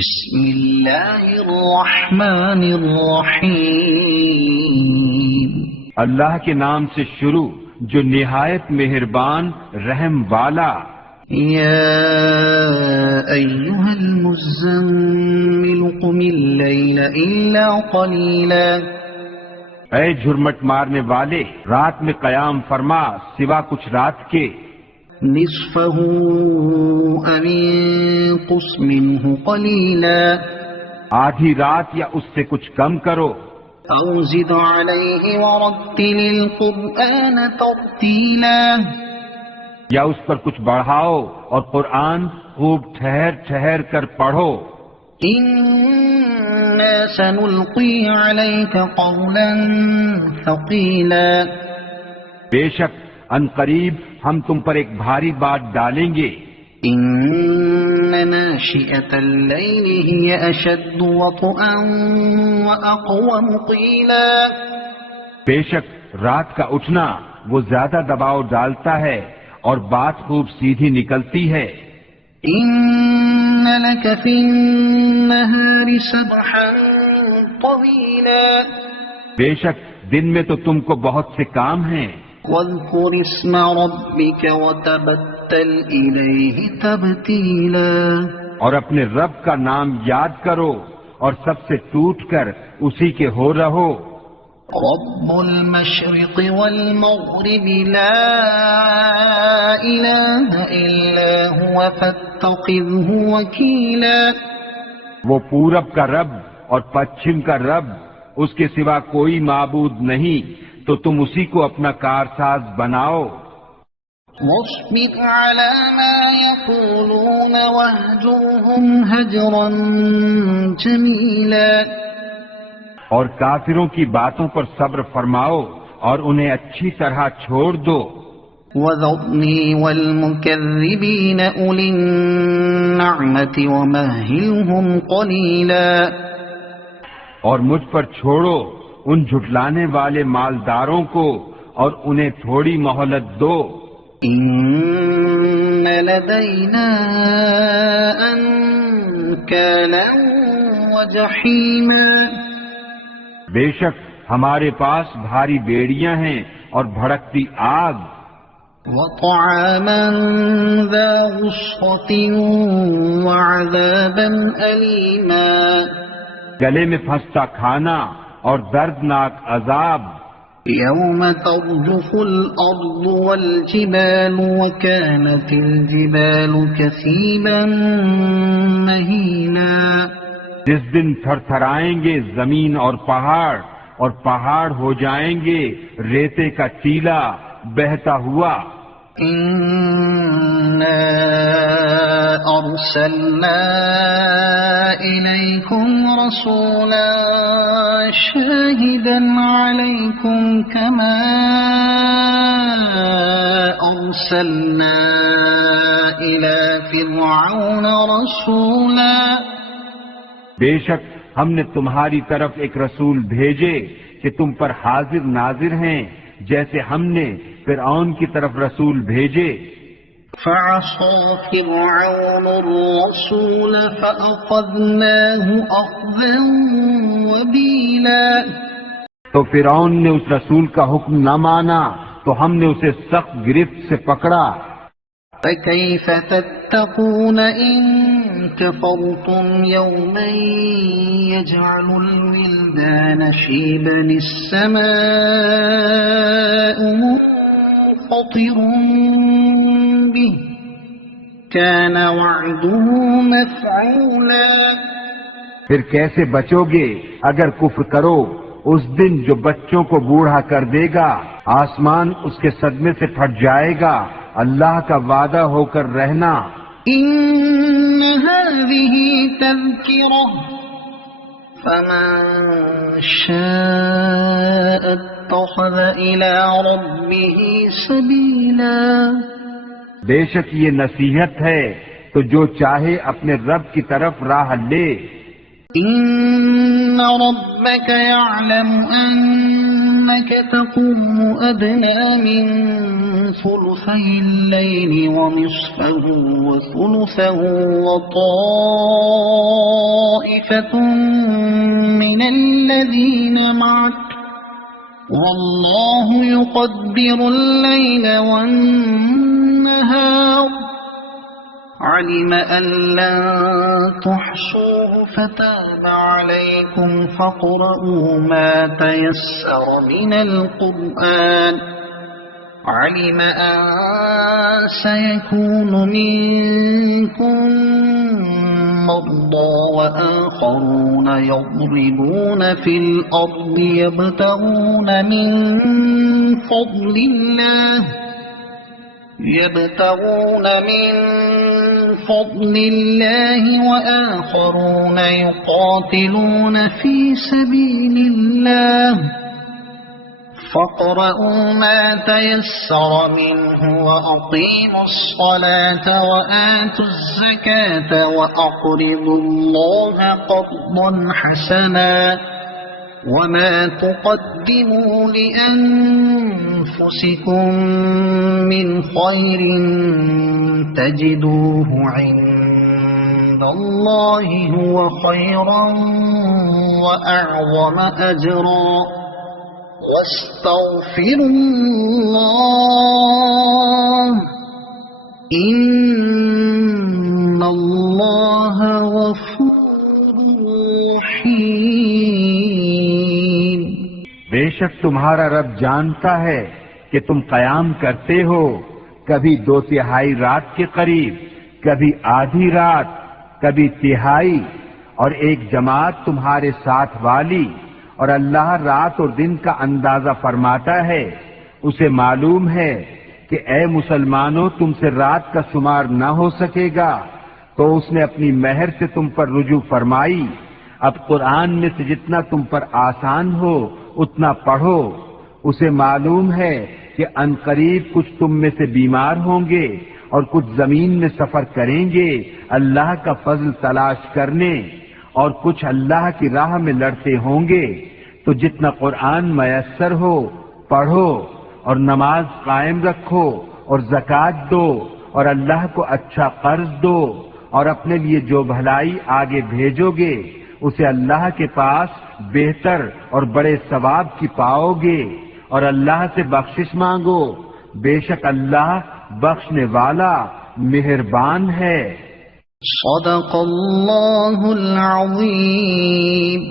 بسم اللہ الرحمن الرحیم. اللہ کے نام سے شروع جو نہایت مہربان رحم والا. یا ایھا المزمل قم اللیل الا قلیلا. اے جھرمٹ مارنے والے رات میں قیام فرما سوا کچھ رات کے. نصفہ او انقص منہ قلیلا. آدھی رات یا اس سے کچھ کم کرو. او زد علیہ ورتل القرآن ترتیلا. یا اس پر کچھ بڑھاؤ اور قرآن خوب ٹھہر ٹھہر کر پڑھو. انا سنلقی علیک قولا ثقیلا. بے شک ان قریب ہم تم پر ایک بھاری بات ڈالیں گے. ان ناشئة اللیل ہی اشد وطئا واقوم قیلا. بے شک رات کا اٹھنا وہ زیادہ دباؤ ڈالتا ہے اور بات خوب سیدھی نکلتی ہے. ان لک فی النہار سبحا طویلا. بے شک دن میں تو تم کو بہت سے کام ہیں. واذکر اسم ربک وتبتل الیہ تبتیلا. اور اپنے رب کا نام یاد کرو اور سب سے ٹوٹ کر اسی کے ہو رہو. رب المشرق والمغرب لا الہ الا هو فاتخذہ وکیلا. وہ پورب کا رب اور پچھم کا رب اس کے سوا کوئی معبود نہیں تو تم اسی کو اپنا کارساز بناؤ. واصبر على ما يقولون واهجرهم هجرا جميلا. اور کافروں کی باتوں پر صبر فرماؤ اور انہیں اچھی طرح چھوڑ دو. وذرني والمكذبين أولي النعمة ومهلهم قليلا. اور مجھ پر چھوڑو ان جھٹلانے والے مالداروں کو اور انہیں تھوڑی مہلت دو. ان لدينا انكالا وجحيما. بے شک ہمارے پاس بھاری بیڑیاں ہیں اور بھڑکتی آگ. وطعاما ذا غصة وعذابا أليما. گلے میں پھنستا کھانا اور دردناک عذاب. يوم ترجف الأرض والجبال وكانت الجبال كثيبا مهينا. جس دن تھر تھرائیں گے زمین اور پہاڑ ہو جائیں گے ریتے کا ٹیلا بہتا ہوا. إنا أرسلنا إليكم رسولا شاهدا عليكم كما أرسلنا إلى فرعون رسولا. بے شک ہم نے تمہاری طرف ایک رسول بھیجے کہ تم پر حاضر ناظر ہیں جیسے ہم نے فرعون کی طرف رسول بھیجے. فعصى فرعون الرسول فأخذناه أخذا وبيلا. تو فرعون نے اس رسول کا حکم نہ مانا تو ہم نے اسے سخت گرفت سے پکڑا. فكيف تتقون إن كفرتم يوما يجعل الولدان شيبا السماء منفطر به كان وعده مفعولا. پھر کیسے بچو گے اگر کفر کرو اس دن جو بچوں کو بوڑھا کر دے گا آسمان اس کے صدمے سے پھٹ جائے گا. اللہ کا وعدہ ہو کر رہنا. ان هذه تذکرہ فمن شاء اتخذ الى ربه سبیلا. بے شک یہ نصیحت ہے تو جو چاہے اپنے رب کی طرف راہ لے. ان ربك يعلم انك تقوم ادنى من ثلثي الليل ونصفه وثلثه وطائفة طائفة من الذين معك والله يقدر الليل والنهار علم أن لن تحصوه فتاب عليكم فاقرؤوا ما تيسر من القرآن علم أن سيكون منكم مرضى وآخرون يضربون في الأرض يبتغون من فضل الله وآخرون يقاتلون في سبيل الله فاقرؤوا ما تيسر منه وأقيموا الصلاة وآتوا الزكاة وأقرضوا الله قرضا حسنا وما تقدموا لأنفسكم من خير تجدوه عند الله هو خيرا وأعظم أجرا واستغفروا الله إن الله غفور رحيم. بے شک تمہارا رب جانتا ہے کہ تم قیام کرتے ہو کبھی 2/3 رات کے قریب، کبھی آدھی رات، کبھی تہائی، اور ایک جماعت تمہارے ساتھ والی، اور اللہ رات اور دن کا اندازہ فرماتا ہے. اسے معلوم ہے کہ اے مسلمانوں تم سے رات کا شمار نہ ہو سکے گا، تو اس نے اپنی مہر سے تم پر رجوع فرمائی. اب قرآن میں سے جتنا تم پر آسان ہو اتنا پڑھو. اسے معلوم ہے کہ عنقریب کچھ تم میں سے بیمار ہوں گے اور کچھ زمین میں سفر کریں گے اللہ کا فضل تلاش کرنے، اور کچھ اللہ کی راہ میں لڑتے ہوں گے. تو جتنا قرآن میسر ہو پڑھو، اور نماز قائم رکھو، اور زکوٰۃ دو، اور اللہ کو اچھا قرض دو، اور اپنے لیے جو بھلائی آگے بھیجو گے اسے اللہ کے پاس بہتر اور بڑے ثواب کی پاؤ گے. اور اللہ سے بخشش مانگو، بے شک اللہ بخشنے والا مہربان ہے. صدق اللہ العظیم.